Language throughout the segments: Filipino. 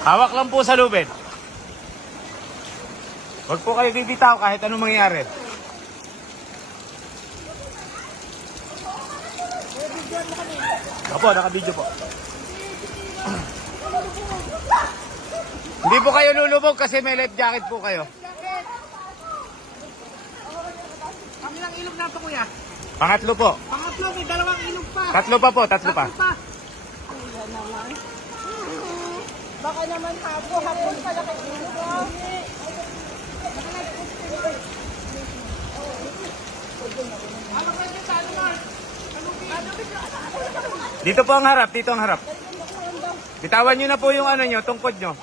Hawak lang po sa lubid. Huwag po kayo bibitaw kahit anong mangyari. Opo, naka-video po. Hindi po kayo lulubog kasi may life jacket po kayo. Kami lang ilog na ito, kuya. Pangatlo po. Pangatlo, may dalawang ilog pa. Tatlo pa po, tatlo pa. Kuya naman. Baka naman hapon pala kay ilog. Dito po ang harap, dito ang harap. Bitawan nyo na po yung ano nyo, tungkod nyo.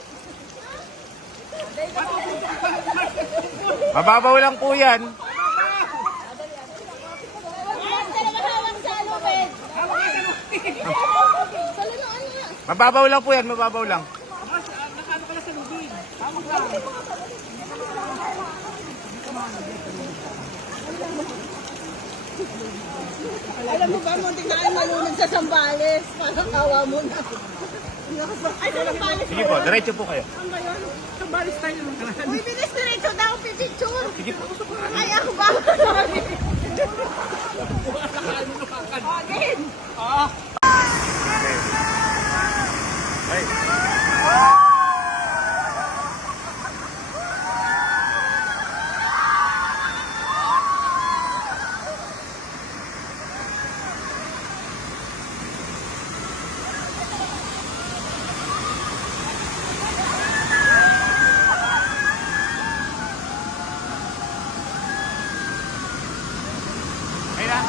Mababaw lang po yan. Mababaw lang po yan, mababaw lang. Nakano ka na sa lubid. Tama lang. Alam mo ba, muntik na kayo malunod sa Sambales. Parang kawa mo na. Ay, sa Sambales. Sige po, diretso po kayo. Ang gayon. Sambales tayo naman. Uy, bilis diretso daw, pipicture. Sige po. Ay, ako ba? Sorry. Again. Ay. Ay na.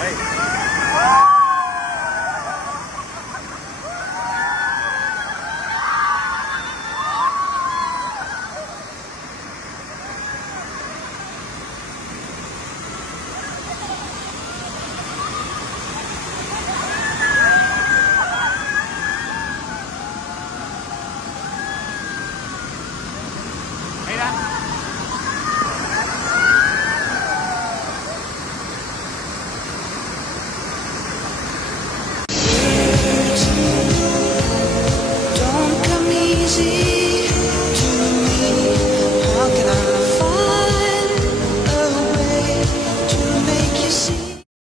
Ay. Ay na. Don't come easy.